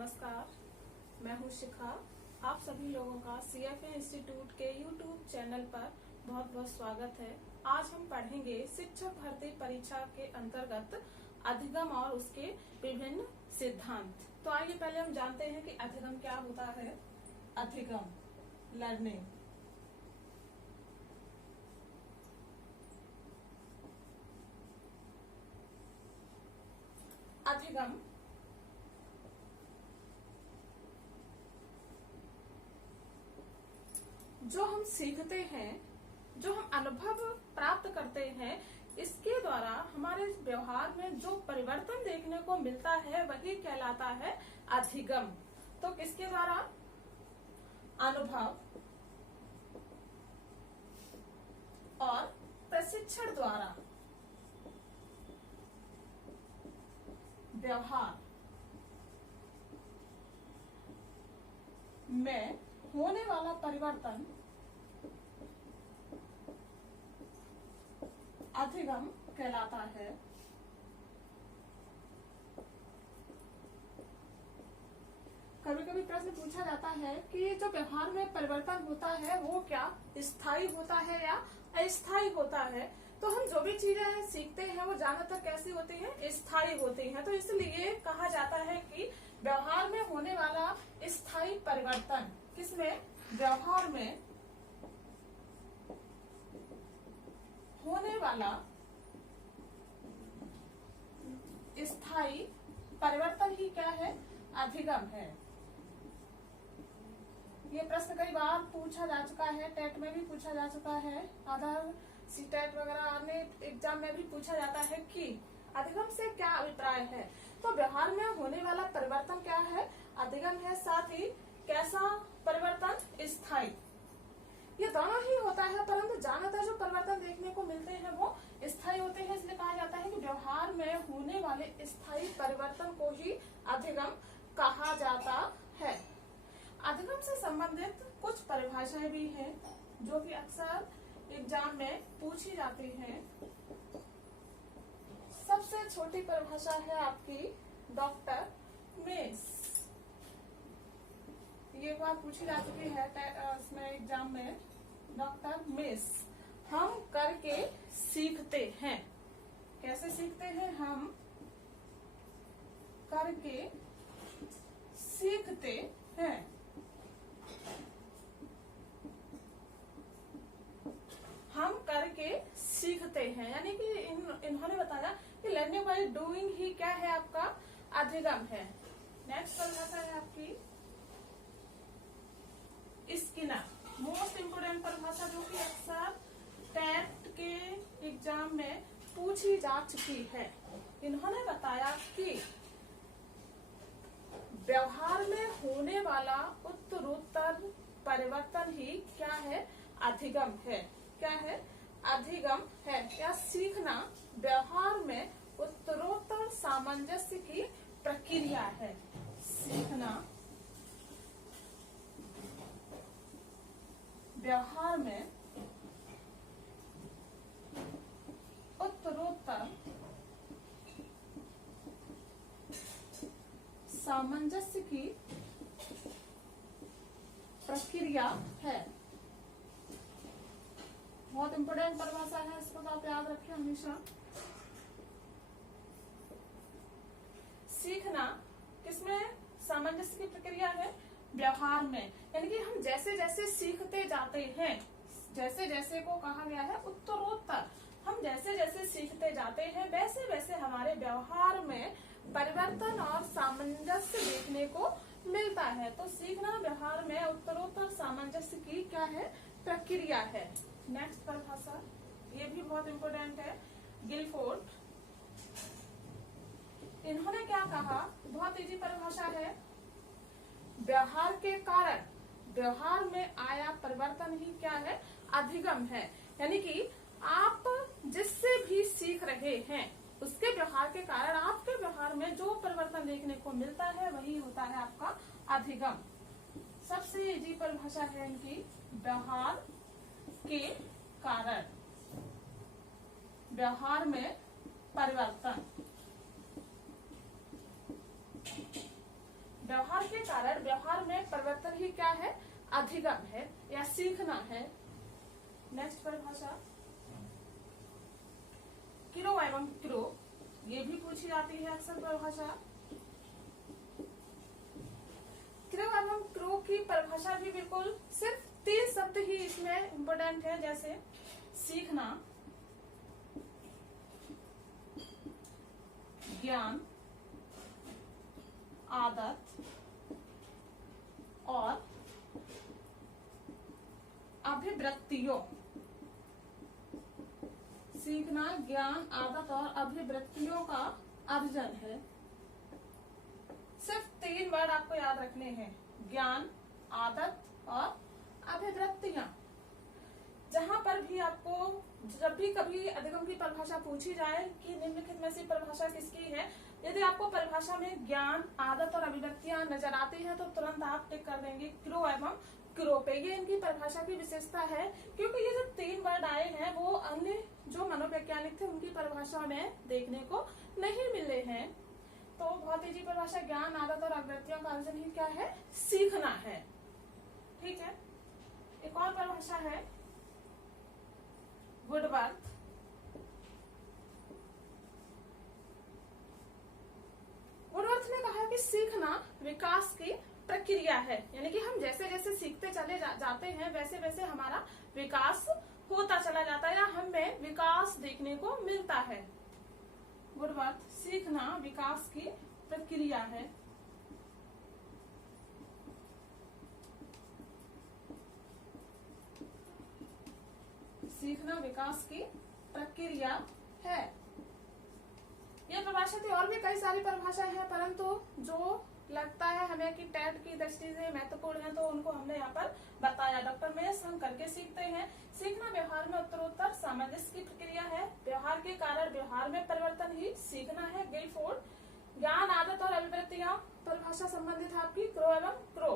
नमस्कार, मैं हूं शिखा। आप सभी लोगों का CFA इंस्टीट्यूट के YouTube चैनल पर बहुत बहुत स्वागत है। आज हम पढ़ेंगे शिक्षक भर्ती परीक्षा के अंतर्गत अधिगम और उसके विभिन्न सिद्धांत। तो आइए पहले हम जानते हैं कि अधिगम क्या होता है। अधिगम लर्निंग, अधिगम जो हम सीखते हैं, जो हम अनुभव प्राप्त करते हैं, इसके द्वारा हमारे व्यवहार में जो परिवर्तन देखने को मिलता है वही कहलाता है अधिगम। तो किसके द्वारा? अनुभव और प्रशिक्षण द्वारा व्यवहार में होने वाला परिवर्तन अधिगम कहलाता है। कभी कभी प्रश्न पूछा जाता है कि जो व्यवहार में परिवर्तन होता है वो क्या स्थायी होता है या अस्थायी होता है। तो हम जो भी चीजें सीखते हैं वो ज्यादातर कैसी होती है? स्थायी होती हैं। तो इसलिए कहा जाता है कि व्यवहार में होने वाला स्थायी परिवर्तन, किसमें? व्यवहार में होने वाला स्थायी परिवर्तन ही क्या है? अधिगम है। ये प्रश्न कई बार पूछा जा चुका है, टेट में भी पूछा जा चुका है, आधार सीटेट वगैरह अन्य एग्जाम में भी पूछा जाता है कि अधिगम से क्या अभिप्राय है। तो व्यवहार में होने वाला परिवर्तन क्या है? अधिगम है। साथ ही कैसा परिवर्तन? स्थायी। ये दोनों ही होता है, परंतु ज्यादातर जो परिवर्तन देखने को मिलते हैं वो स्थायी होते हैं। इसलिए कहा जाता है कि व्यवहार में होने वाले स्थायी परिवर्तन को ही अधिगम कहा जाता है। अधिगम से संबंधित कुछ परिभाषाएं भी हैं जो कि अक्सर एग्जाम में पूछी जाती हैं। सबसे छोटी परिभाषा है आपकी डॉक्टर मेस। ये बार पूछी जा चुकी है इसमें एग्जाम में। डॉक्टर मेस, हम करके सीखते हैं। कैसे सीखते हैं? हम करके सीखते हैं। हम करके सीखते हैं, यानी कि इन्होंने बताया कि लर्निंग बाय डूइंग ही क्या है? आपका अधिगम है। नेक्स्ट परिभाषा है आपकी स्किनर। मोस्ट इम्पोर्टेंट परिभाषा जो कि अक्सर टेट के एग्जाम में पूछी जा चुकी है। इन्होंने बताया कि व्यवहार में होने वाला उत्तरोत्तर परिवर्तन ही क्या है? अधिगम है। क्या है? अधिगम है। क्या सीखना व्यवहार में उत्तरोत्तर सामंजस्य की प्रक्रिया है। सीखना व्यवहार में उत्तरोत्तर सामंजस्य की प्रक्रिया है। बहुत इंपोर्टेंट परिभाषा है, इसको तो आप याद रखें हमेशा। सीखना किसमें सामंजस्य की प्रक्रिया है? व्यवहार में। यानी कि हम जैसे जैसे सीखते जाते हैं, जैसे जैसे को कहा गया है उत्तरोत्तर, हम जैसे जैसे सीखते जाते हैं वैसे वैसे हमारे व्यवहार में परिवर्तन और सामंजस्य देखने को मिलता है। तो सीखना व्यवहार में उत्तरोत्तर सामंजस्य की क्या है? प्रक्रिया है। नेक्स्ट परिभाषा, ये भी बहुत इंपोर्टेंट है, गिलफोर्ड। इन्होंने क्या कहा? बहुत इजी परिभाषा है। व्यवहार के कारण व्यवहार में आया परिवर्तन ही क्या है? अधिगम है। यानी कि आप जिससे भी सीख रहे हैं उसके व्यवहार के कारण आपके व्यवहार में जो परिवर्तन देखने को मिलता है वही होता है आपका अधिगम। सबसे इजी परिभाषा है इनकी, व्यवहार के कारण व्यवहार में परिवर्तन। व्यवहार व्यवहार के कारण, व्यवहार में परिवर्तन ही क्या है, अधिगम है या सीखना है। नेक्स्ट परिभाषा क्रो एवं क्रो, ये भी पूछी जाती है अक्सर परिभाषा। क्रो एवं क्रो की परिभाषा भी बिल्कुल सिर्फ 3 शब्द ही इसमें इम्पोर्टेंट है, जैसे सीखना, ज्ञान, आदत और अभिवृत्तियों। सीखना, ज्ञान, आदत और अभिवृत्तियों का अर्जन है। सिर्फ 3 वर्ड आपको याद रखने हैं, ज्ञान, आदत और अभिवृत्तियां। जहां पर भी आपको जब भी कभी अधिगम की परिभाषा पूछी जाए कि निम्नलिखित में से परिभाषा किसकी है, यदि आपको परिभाषा में ज्ञान, आदत और अभिव्यक्तियां नजर आती हैं तो तुरंत आप टिक कर देंगे क्रो एवं क्रो पे। ये इनकी परिभाषा की विशेषता है, क्योंकि ये जो 3 वर्ड आए हैं वो अन्य जो मनोवैज्ञानिक थे उनकी परिभाषा में देखने को नहीं मिले हैं। तो बहुत ईजी परिभाषा, ज्ञान, आदत और अभिव्यक्तियों का अर्जन ही क्या है, सीखना है। ठीक है, एक और परिभाषा है वुडवर्थ। वुडवर्थ ने कहा कि सीखना विकास की प्रक्रिया है, यानी कि हम जैसे जैसे सीखते चले जाते हैं वैसे वैसे हमारा विकास होता चला जाता है या हमें विकास देखने को मिलता है। वुडवर्थ, सीखना विकास की प्रक्रिया है। सीखना विकास की प्रक्रिया है। ये परिभाषा थी, और भी कई सारी परिभाषाएं हैं, परंतु जो लगता है हमें कि टेट की दृष्टि से महत्वपूर्ण है तो उनको हमने यहाँ पर बताया। डॉक्टर मेस हम करके सीखते हैं। सीखना व्यवहार में उत्तरोत्तर सामंजस्य की प्रक्रिया है। व्यवहार के कारण व्यवहार में परिवर्तन ही सीखना है, गिलफोर्ड। ज्ञान, आदत और अभिवृत्तियां, परिभाषा संबंधित है आपकी क्रो एवं क्रो।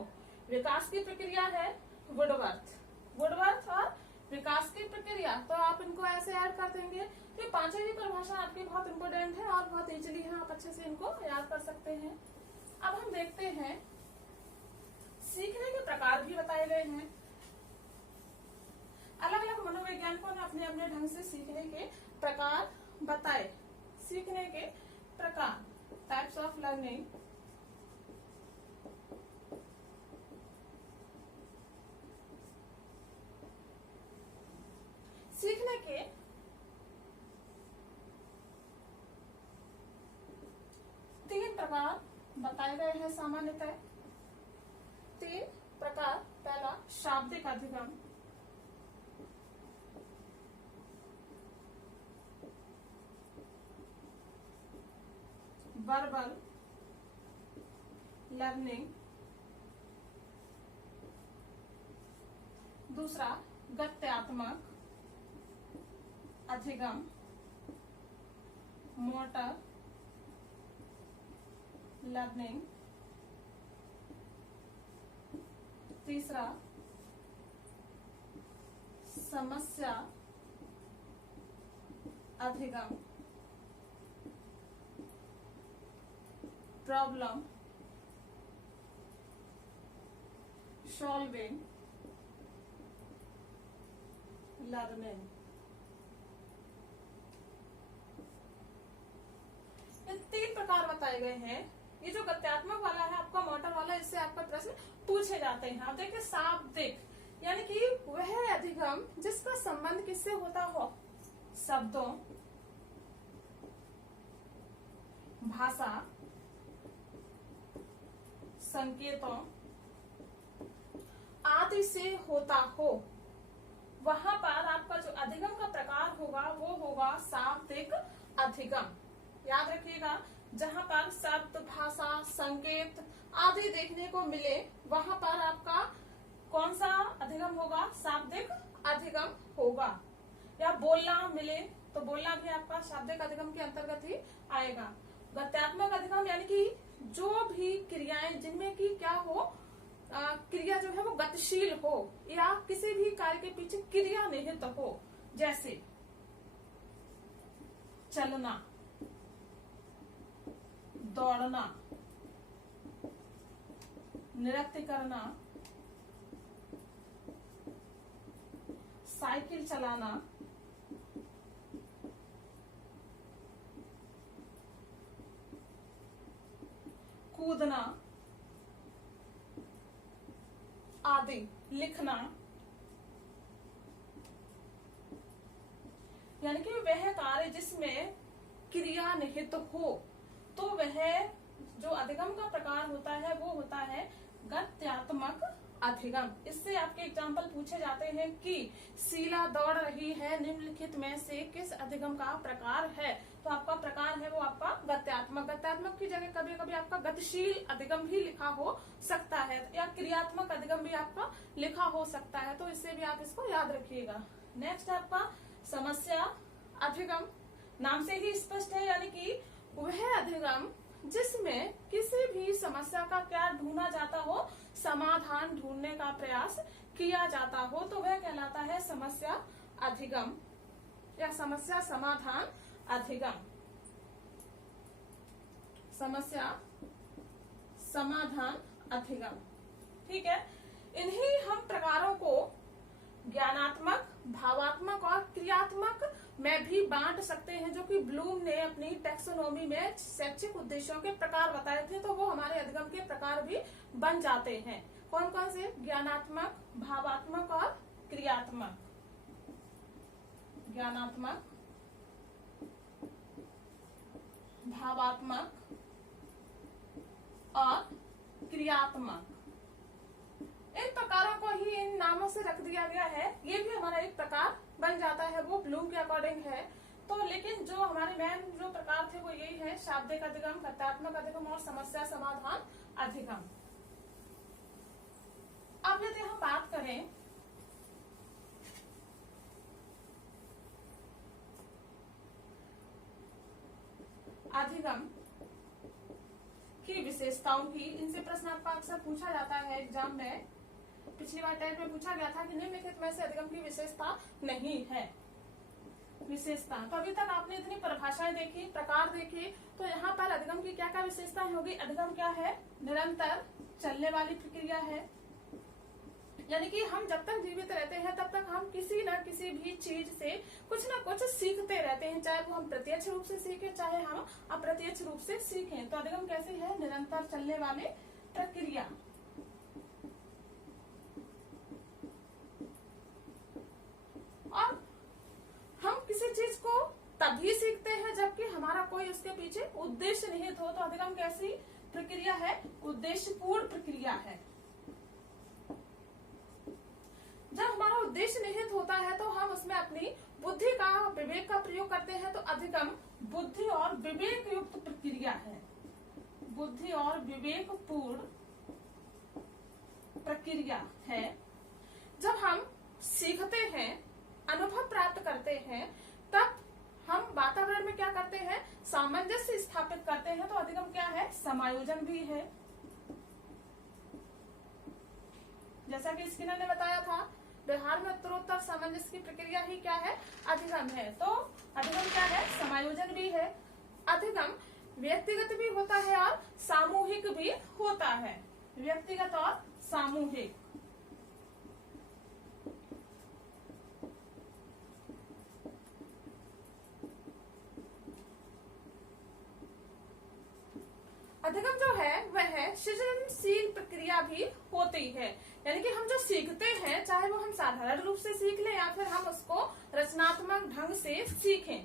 विकास की प्रक्रिया है वुडवर्थ। वुडवर्थ और विकास की प्रक्रिया, तो आप इनको ऐसे ऐड कर देंगे। तो 5 ही परिभाषा आपकी बहुत इंपोर्टेंट है और बहुत इजीली है, आप अच्छे से इनको याद कर सकते हैं। अब हम देखते हैं सीखने के प्रकार भी बताए गए हैं। अलग अलग मनोवैज्ञानिकों ने अपने अपने ढंग से सीखने के प्रकार बताए। सीखने के प्रकार, टाइप्स ऑफ लर्निंग। सीखने के 3 प्रकार बताए गए हैं सामान्यतः। 3 प्रकार। पहला, शाब्दिक अधिगम। Verbal learning. दूसरा, गत्यात्मक अधिगम, मोटर लर्निंग। तीसरा, समस्या अधिगम, प्रॉब्लम सॉल्विंग लर्निंग। ये 3 प्रकार बताए गए हैं। ये जो गत्यात्मक वाला है आपका, मोटर वाला, इससे आपका प्रश्न पूछे जाते हैं। आप देखिए, शाब्दिक यानी कि वह अधिगम जिसका संबंध किससे होता हो, शब्दों, भाषा, संकेतों आदि से होता हो। वहां पर आपका जो अधिगम का प्रकार होगा वो होगा शाब्दिक अधिगम। याद रखिएगा, जहां पर शब्द, भाषा, संकेत आदि देखने को मिले वहां पर आपका कौन सा अधिगम होगा, शाब्दिक अधिगम होगा। या बोलना मिले तो बोलना भी आपका शाब्दिक अधिगम के अंतर्गत ही आएगा। गत्यात्मक अधिगम यानी कि जो भी क्रियाएं जिनमें कि क्या हो, क्रिया जो है वो गतिशील हो या किसी भी कार्य के पीछे क्रिया निहित हो, जैसे चलना, दौड़ना, नृत्य करना, साइकिल चलाना, कूदना आदि। लिखना यानी कि वह कार्य जिसमें क्रिया निहित हो, तो वह जो अधिगम का प्रकार होता है वो होता है गत्यात्मक अधिगम। इससे आपके एग्जाम्पल पूछे जाते हैं कि शीला दौड़ रही है, निम्नलिखित में से किस अधिगम का प्रकार है? तो आपका प्रकार है वो आपका गत्यात्मक। गत्यात्मक की जगह कभी कभी आपका गतिशील अधिगम भी लिखा हो सकता है, या क्रियात्मक अधिगम भी आपका लिखा हो सकता है, तो इससे भी आप इसको याद रखिएगा। नेक्स्ट आपका समस्या अधिगम। नाम से ही स्पष्ट है, यानी कि वह अधिगम जिसमें किसी भी समस्या का क्या ढूंढा जाता हो, समाधान ढूंढने का प्रयास किया जाता हो, तो वह कहलाता है समस्या अधिगम या समस्या समाधान अधिगम। समस्या समाधान अधिगम, ठीक है। इन्हीं हम प्रकारों को ज्ञानात्मक, भावात्मक और क्रियात्मक में भी बांट सकते हैं, जो कि ब्लूम ने अपनी टैक्सोनॉमी में शैक्षिक उद्देश्यों के प्रकार बताए थे, तो वो हमारे अधिगम के प्रकार भी बन जाते हैं। कौन कौन से? ज्ञानात्मक, भावात्मक और क्रियात्मक। ज्ञानात्मक, भावात्मक और क्रियात्मक, इन प्रकारों को ही इन नामों से रख दिया गया है। ये भी हमारा एक प्रकार बन जाता है, वो ब्लूम के अकॉर्डिंग है। तो लेकिन जो हमारे मेन जो प्रकार थे वो यही है, शाब्दिक अधिगम, गत्यात्मक अधिगम और समस्या समाधान अधिगम। अब यदि हम बात करें अधिगम की विशेषताओं की, इनसे प्रश्न आपका अक्सर पूछा जाता है एग्जाम में। पिछली बार टेस्ट में पूछा गया था कि निम्नलिखित में से अधिगम की विशेषता नहीं है। विशेषता तो अभी तक आपने इतनी परिभाषाएं देखी, प्रकार देखे, तो यहाँ पर अधिगम की क्या क्या विशेषताएं होगी? अधिगम क्या है? निरंतर चलने वाली प्रक्रिया है, यानी कि हम जब तक जीवित रहते हैं तब तक हम किसी न किसी भी चीज से कुछ न कुछ सीखते रहते हैं, चाहे वो हम प्रत्यक्ष रूप से सीखें चाहे हम अप्रत्यक्ष रूप से सीखें। तो अधिगम कैसी है? निरंतर चलने वाली प्रक्रिया। और हम किसी चीज को तभी सीखते हैं जबकि हमारा कोई उसके पीछे उद्देश्य निहित हो। तो अधिगम कैसी प्रक्रिया है? उद्देश्यपूर्ण प्रक्रिया है। जब हमारा उद्देश्य निहित होता है तो हम उसमें अपनी बुद्धि का, विवेक का प्रयोग करते हैं। तो अधिगम बुद्धि और विवेक युक्त प्रक्रिया है, बुद्धि और विवेक पूर्ण प्रक्रिया है। जब हम सीखते हैं, अनुभव प्राप्त करते हैं, तब हम वातावरण में क्या करते हैं? सामंजस्य स्थापित करते हैं। तो अधिगम क्या है? समायोजन भी है। जैसा कि स्किनर ने बताया था, व्यवहार में उत्तरोत्तर सामंजस्य की प्रक्रिया ही क्या है? अधिगम है। तो अधिगम क्या है? समायोजन भी है। अधिगम व्यक्तिगत भी होता है और सामूहिक भी होता है, व्यक्तिगत और सामूहिक। अधिगम जो है वह सृजनशील प्रक्रिया भी होती है, यानी कि हम जो सीखते हैं, चाहे वो हम साधारण रूप से सीख लें या फिर हम उसको रचनात्मक ढंग से सीखें।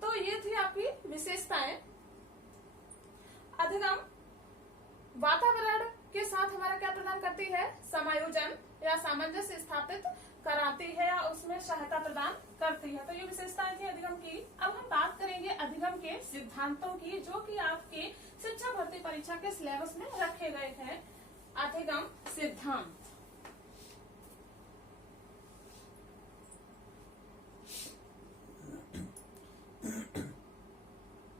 तो ये थी आपकी विशेषताएं। अधिगम वातावरण के साथ हमारा क्या प्रदान करती है? समायोजन या सामंजस्य स्थापित कराती है या उसमें सहायता प्रदान करती है। तो ये विशेषताएं थी अधिगम की। अब हम बात करेंगे अधिगम के सिद्धांतों की, जो कि आपके शिक्षा भर्ती परीक्षा के सिलेबस में रखे गए हैं। अधिगम सिद्धांत।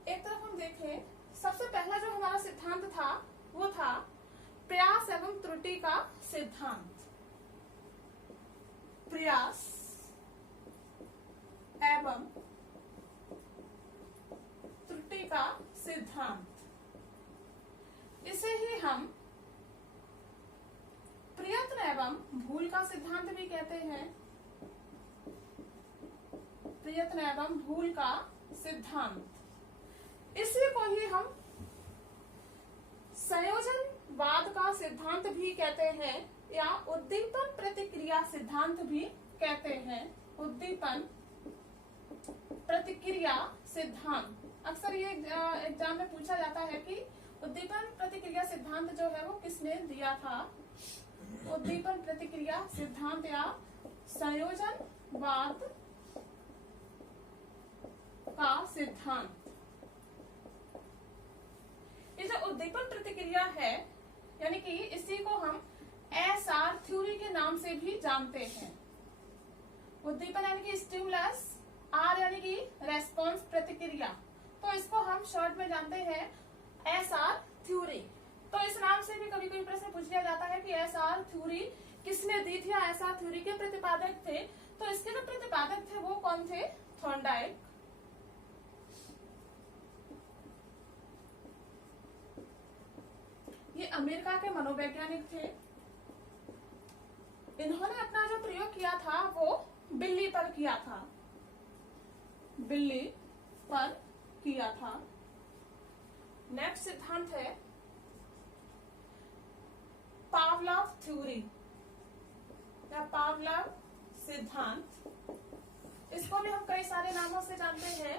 एक तरफ हम देखें, सबसे पहला जो हमारा सिद्धांत था वो था प्रयास एवं त्रुटि का सिद्धांत। प्रयास एवं त्रुटि का सिद्धांत, इसे ही हम भी कहते हैं प्रयत्न एवं भूल का सिद्धांत। इसी को ही हम संयोजनवाद का सिद्धांत भी कहते हैं या उद्दीपन प्रतिक्रिया सिद्धांत भी कहते हैं। उद्दीपन प्रतिक्रिया सिद्धांत अक्सर ये एग्जाम में पूछा जाता है कि उद्दीपन प्रतिक्रिया सिद्धांत जो है वो किसने दिया था। उद्दीपन प्रतिक्रिया सिद्धांत या संयोजनवाद का सिद्धांत। ये जो उद्दीपन प्रतिक्रिया है यानी कि इसी को हम एसआर थ्योरी के नाम से भी जानते हैं। उद्दीपन यानी कि स्टिमुलस, आर यानी कि रेस्पॉन्स प्रतिक्रिया, तो इसको हम शॉर्ट में जानते हैं एसआर थ्योरी। तो इस नाम से भी कभी कभी प्रश्न पूछ लिया जाता है कि एसआर थ्योरी किसने दी थी या एसआर थ्योरी के प्रतिपादक थे। तो इसके जो प्रतिपादक थे वो कौन थे? थॉर्नडाइक। ये अमेरिका के मनोवैज्ञानिक थे। इन्होंने अपना जो प्रयोग किया था वो बिल्ली पर किया था। बिल्ली पर किया था। नेक्स्ट सिद्धांत है पावलोव थ्योरी या पावलोव सिद्धांत। इसको भी हम कई सारे नामों से जानते हैं।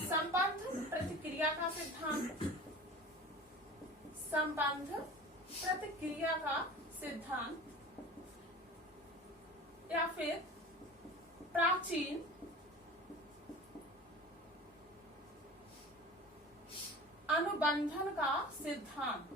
संबंध प्रतिक्रिया का सिद्धांत, संबंध प्रतिक्रिया का सिद्धांत, या फिर प्राचीन अनुबंधन का सिद्धांत।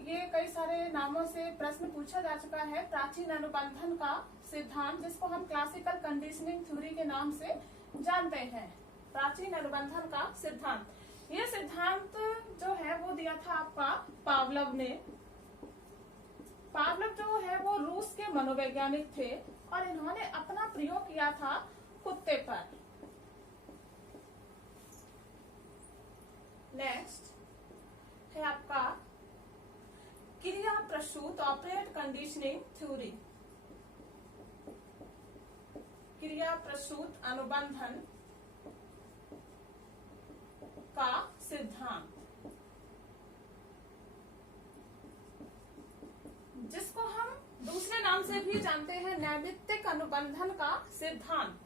ये कई सारे नामों से प्रश्न पूछा जा चुका है। प्राचीन अनुबंधन का सिद्धांत, जिसको हम क्लासिकल कंडीशनिंग थ्योरी के नाम से जानते हैं। प्राचीन अनुबंधन का सिद्धांत, ये सिद्धांत जो है वो दिया था आपका पावलोव ने। पावलोव जो है वो रूस के मनोवैज्ञानिक थे और इन्होंने अपना प्रयोग किया था कुत्ते पर। नेक्स्ट है आपका क्रिया प्रसूत ऑपरेट कंडीशनिंग थ्योरी। क्रिया प्रसूत अनुबंधन का सिद्धांत, जिसको हम दूसरे नाम से भी जानते हैं नैमित्तिक अनुबंधन का सिद्धांत।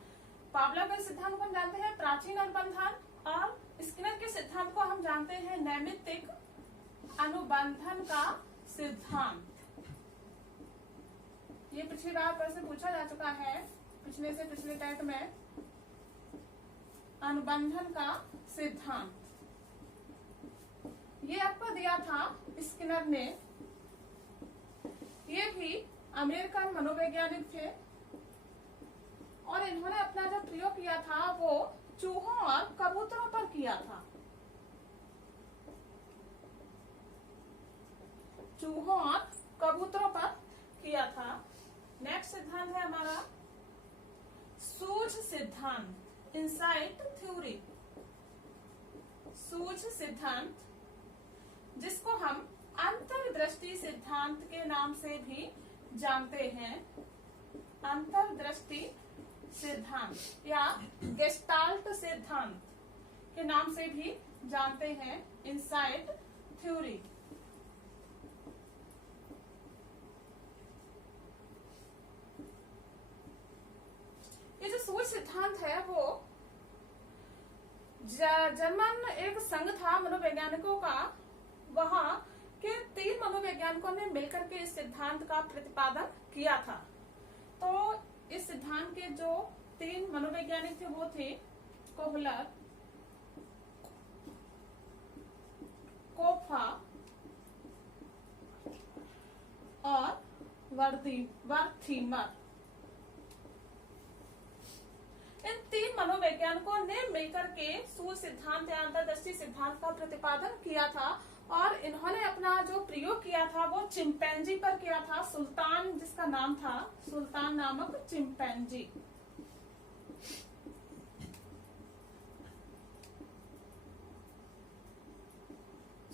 पावलोव के सिद्धांत को हम जानते हैं प्राचीन अनुबंधन और स्किनर के सिद्धांत को हम जानते हैं नैमित्तिक अनुबंधन का सिद्धांत। ये पिछली बार प्रश्न पूछा जा चुका है, पिछले से पिछले टेट में। अनुबंधन का सिद्धांत ये आपको दिया था स्किनर ने। ये भी अमेरिकन मनोवैज्ञानिक थे और इन्होंने अपना जो प्रयोग किया था वो चूहों और कबूतरों पर किया था। चूहों और कबूतरों पर किया था। नेक्स्ट सिद्धांत है हमारा सूझ सिद्धांत, इंसाइट थ्योरी। सूझ सिद्धांत, जिसको हम अंतर्दृष्टि सिद्धांत के नाम से भी जानते हैं। अंतर्दृष्टि सिद्धांत या गेस्टाल्ट सिद्धांत के नाम से भी जानते हैं, इंसाइट थ्योरी। ये जो सूझ सिद्धांत है वो जर्मन एक संघ था मनोवैज्ञानिकों का, वहां के 3 मनोवैज्ञानिकों ने मिलकर के इस सिद्धांत का प्रतिपादन किया था। तो इस सिद्धांत के जो 3 मनोवैज्ञानिक थे वो थे कोहलर, कोफा और वर्थीमर। इन 3 मनोवैज्ञानिकों ने मिलकर के सूझ सिद्धांत या अंतर्दृष्टि सिद्धांत का प्रतिपादन किया था और इन्होंने अपना जो प्रयोग किया था वो चिंपैंजी पर किया था। सुल्तान, जिसका नाम था सुल्तान नामक चिंपैंजी।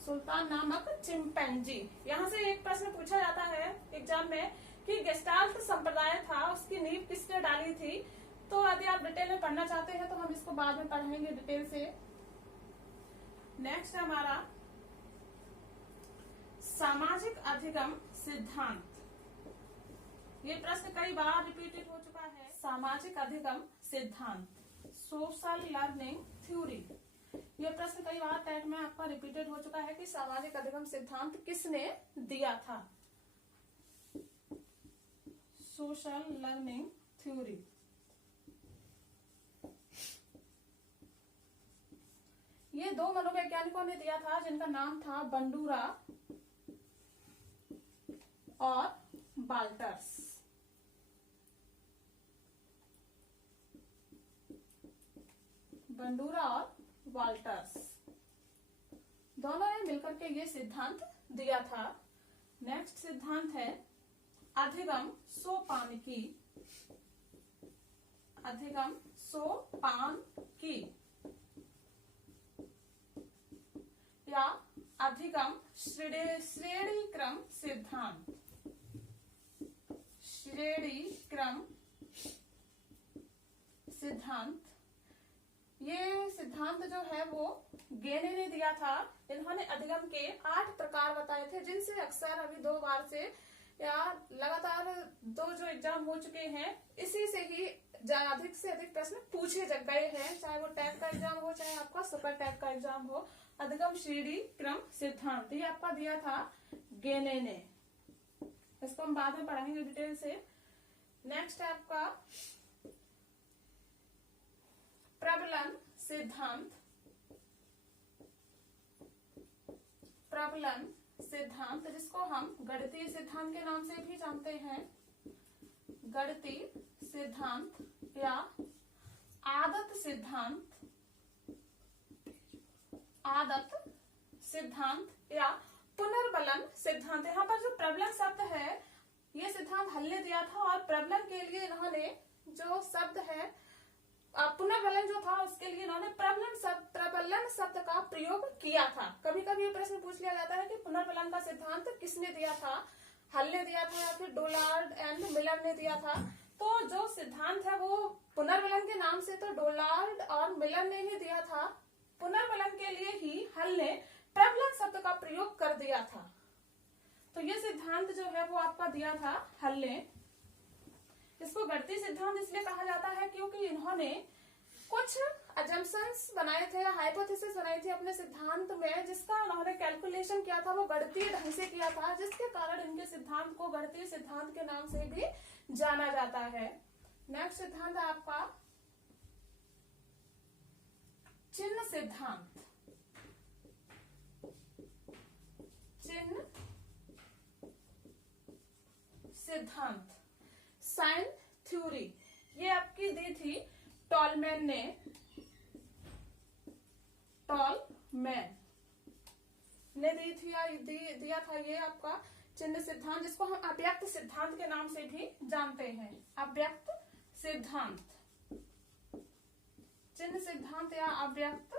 सुल्तान नामक चिंपैंजी। यहाँ से एक प्रश्न पूछा जाता है एग्जाम में कि गेस्टाल्ट संप्रदाय था उसकी नींव किसने डाली थी। तो यदि आप डिटेल में पढ़ना चाहते हैं तो हम इसको बाद में पढ़ेंगे डिटेल से। नेक्स्ट है हमारा सामाजिक अधिगम सिद्धांत। ये प्रश्न कई बार रिपीटेड हो चुका है। सामाजिक अधिगम सिद्धांत, सोशल लर्निंग थ्योरी। ये प्रश्न कई बार टेट में आपका रिपीटेड हो चुका है कि सामाजिक अधिगम सिद्धांत किसने दिया था। Social learning theory. ये दो मनोवैज्ञानिकों ने दिया था जिनका नाम था बंडूरा और वाल्टर्स। बंडूरा और वाल्टर्स दोनों ने मिलकर के ये सिद्धांत दिया था। नेक्स्ट सिद्धांत है अधिगम सोपानकी। अधिगम सोपानकी या अधिगम श्रेणी क्रम सिद्धांत। श्रेणी क्रम सिद्धांत, ये सिद्धांत जो है वो गेने ने दिया था। इन्होंने अधिगम के 8 प्रकार बताए थे जिनसे अक्सर अभी 2 बार से या लगातार 2 जो एग्जाम हो चुके हैं इसी से ही अधिक से अधिक प्रश्न पूछे गए हैं, चाहे वो टैग का एग्जाम हो चाहे आपका सुपर टैग का एग्जाम हो। अधिगम श्रेणी क्रम सिद्धांत ये आपका दिया था गेने ने। इसको हम बाद में पढ़ेंगे डिटेल से। नेक्स्ट है आपका प्रबलन सिद्धांत। प्रबलन सिद्धांत जिसको हम गणितीय सिद्धांत के नाम से भी जानते हैं। गणितीय सिद्धांत या आदत सिद्धांत। आदत सिद्धांत या पुनर्बलन सिद्धांत। यहाँ पर जो प्रबलन शब्द है ये सिद्धांत हल ने दिया था और प्रबलन के लिए इन्होंने जो शब्द है पुनर्बलन जो था उसके लिए इन्होंने प्रबलन शब्द का प्रयोग किया था। कभी कभी ये प्रश्न पूछ लिया जाता है कि पुनर्बलन का सिद्धांत किसने दिया था, हल ने दिया था या फिर डोलार्ड एंड मिलर ने दिया था। तो जो सिद्धांत है वो पुनर्बलन के नाम से तो डोलार्ड और मिलर ने ही दिया था। पुनर्बलन के लिए ही हल ने प्रबलन शब्द का प्रयोग कर दिया था। तो ये सिद्धांत जो है वो आपका दिया था हल ने। इसको गणितीय सिद्धांत इसलिए कहा जाता है क्योंकि इन्होंने कुछ अजम्पशंस बनाए थे, हाइपोथेसिस बनाई थी अपने सिद्धांत में, जिसका उन्होंने कैलकुलेशन किया था वो गणितीय ढंग से किया था, जिसके कारण इनके सिद्धांत को गणितीय सिद्धांत के नाम से भी जाना जाता है। नेक्स्ट सिद्धांत है आपका चिन्ह सिद्धांत। चिन्ह सिद्धांत, साइन थ्योरी। ये आपकी दी थी टॉलमैन ने। टॉलमैन ने दी थी या दिया था ये आपका चिन्ह सिद्धांत, जिसको हम अव्यक्त सिद्धांत के नाम से भी जानते हैं। अव्यक्त सिद्धांत, चिन्ह सिद्धांत या अव्यक्त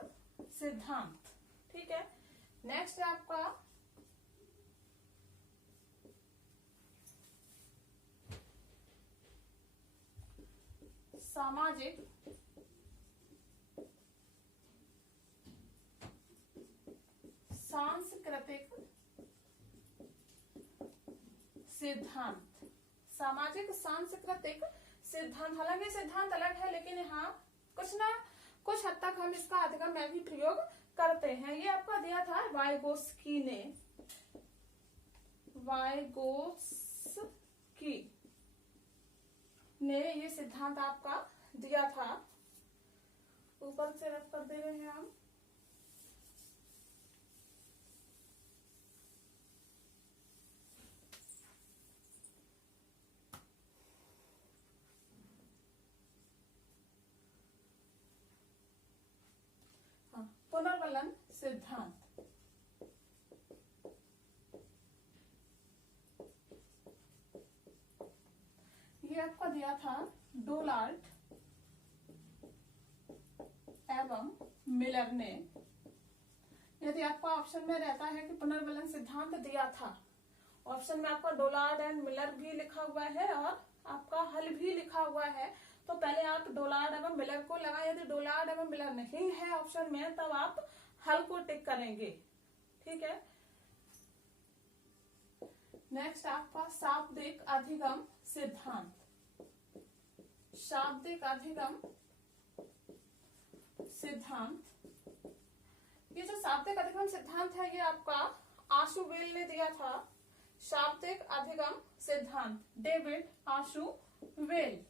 सिद्धांत। ठीक है। नेक्स्ट है आपका सामाजिक सांस्कृतिक सिद्धांत। सामाजिक सांस्कृतिक सिद्धांत, हालांकि सिद्धांत अलग है लेकिन यहाँ कुछ ना कुछ हद तक हम इसका अधिगम में भी प्रयोग करते हैं। ये आपका दिया था वाइगोस्की ने। वाइगोस्की ने ये सिद्धांत आपका दिया था। ऊपर से रख कर दे रहे हैं हम। पुनर्बलन सिद्धांत, ये आपको दिया था डोलार्ड एवं मिलर ने। यदि आपका ऑप्शन में रहता है कि पुनर्बलन सिद्धांत दिया था ऑप्शन में आपका डोलार्ड एंड मिलर भी लिखा हुआ है और आपका हल भी लिखा हुआ है। तो पहले आप डोलार्ड एवं मिलर को लगाएं। यदि डोलार्ड एवं मिलर नहीं है ऑप्शन में तब आप हल को टिक करेंगे। ठीक है। नेक्स्ट आपका शाब्दिक अधिगम सिद्धांत। शाब्दिक अधिगम सिद्धांत, ये जो शाब्दिक अधिगम सिद्धांत है ये आपका आशुवेल ने दिया था। शाब्दिक अधिगम सिद्धांत, डेविड आशुवेल।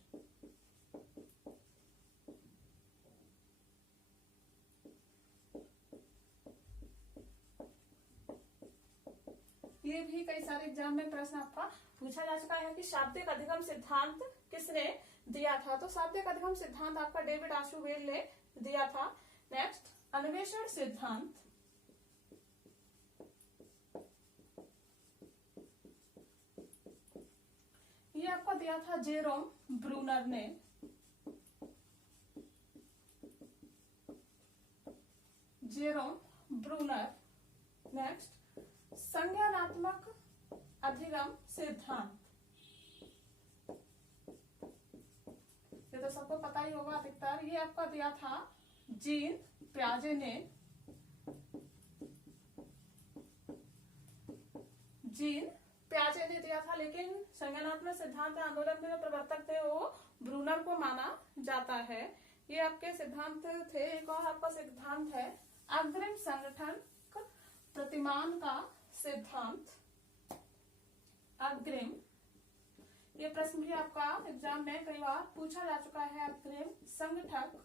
ये भी कई सारे एग्जाम में प्रश्न आपका पूछा जा चुका है कि शाब्दिक अधिगम सिद्धांत किसने दिया था। तो शाब्दिक अधिगम सिद्धांत आपका डेविड आशुवेल ने दिया था। नेक्स्ट अन्वेषण सिद्धांत, ये आपको दिया था जेरोम ब्रूनर ने। Jerome Bruner. नेक्स्ट संज्ञानात्मक अधिगम सिद्धांत, ये तो सबको पता ही होगा अधिकतर। ये आपका दिया था जीन प्याजे ने। जीन प्याजे ने दिया था, लेकिन संज्ञानात्मक सिद्धांत आंदोलन में जो प्रवर्तक थे वो ब्रूनर को माना जाता है। ये आपके सिद्धांत थे। एक और आपका सिद्धांत है अग्रिम संगठन प्रतिमान का सिद्धांत। अग्रिम, ये प्रश्न भी आपका एग्जाम में कई बार पूछा जा चुका है। अग्रिम संगठक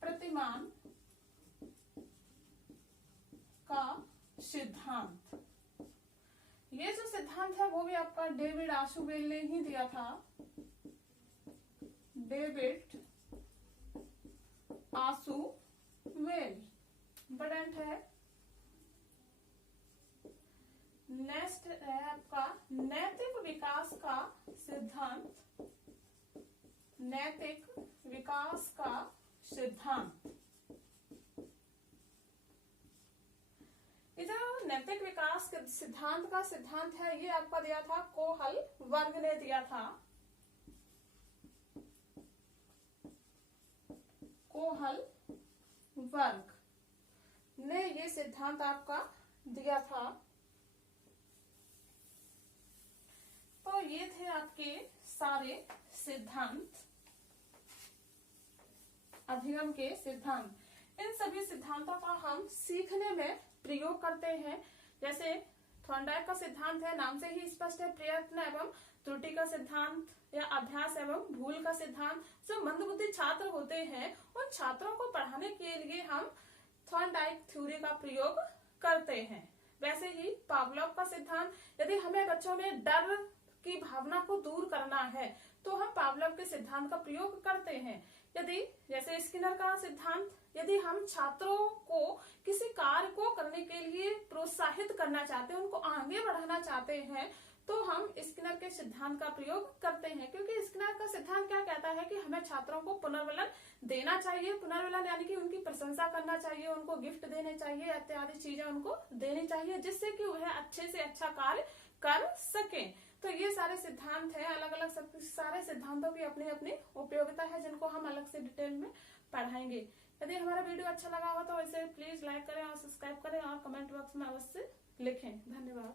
प्रतिमान का सिद्धांत, ये जो सिद्धांत है वो भी आपका डेविड आशुवेल ने ही दिया था। डेविड आशुवेल इंपॉर्टेंट है। नेक्स्ट है आपका नैतिक विकास का सिद्धांत। नैतिक विकास का सिद्धांत, ये जो नैतिक विकास के सिद्धांत का सिद्धांत है ये आपका दिया था कोहल वर्ग ने दिया था। कोहल वर्ग ने ये सिद्धांत आपका दिया था। तो ये थे आपके सारे सिद्धांत, अधिगम के सिद्धांत। इन सभी सिद्धांतों का हम सीखने में प्रयोग करते हैं। जैसे थॉर्नडाइक का सिद्धांत है, नाम से ही स्पष्ट है, प्रयत्न एवं त्रुटि का सिद्धांत या अभ्यास एवं भूल का सिद्धांत। जो मंदबुद्धि छात्र होते हैं उन छात्रों को पढ़ाने के लिए हम थॉर्नडाइक थ्योरी का प्रयोग करते हैं। वैसे ही पावलोव का सिद्धांत, यदि हमें बच्चों में डर की भावना को दूर करना है तो हम पावलोव के सिद्धांत का प्रयोग करते हैं। यदि जैसे स्किनर का सिद्धांत, यदि हम छात्रों को किसी कार्य को करने के लिए प्रोत्साहित करना चाहते हैं, उनको आगे बढ़ाना चाहते हैं, तो हम स्किनर के सिद्धांत का प्रयोग करते हैं। क्योंकि स्किनर का सिद्धांत क्या कहता है कि हमें छात्रों को पुनर्वलन देना चाहिए। पुनर्वलन यानी कि उनकी प्रशंसा करना चाहिए, उनको गिफ्ट देने चाहिए, इत्यादि चीजें उनको देनी चाहिए, जिससे कि वह अच्छे से अच्छा कार्य कर सके। तो ये सारे सिद्धांत हैं, अलग अलग सब सारे सिद्धांतों की अपनी अपनी उपयोगिता है, जिनको हम अलग से डिटेल में पढ़ाएंगे। यदि हमारा वीडियो अच्छा लगा हो तो इसे प्लीज लाइक करें और सब्सक्राइब करें और कमेंट बॉक्स में अवश्य लिखें। धन्यवाद।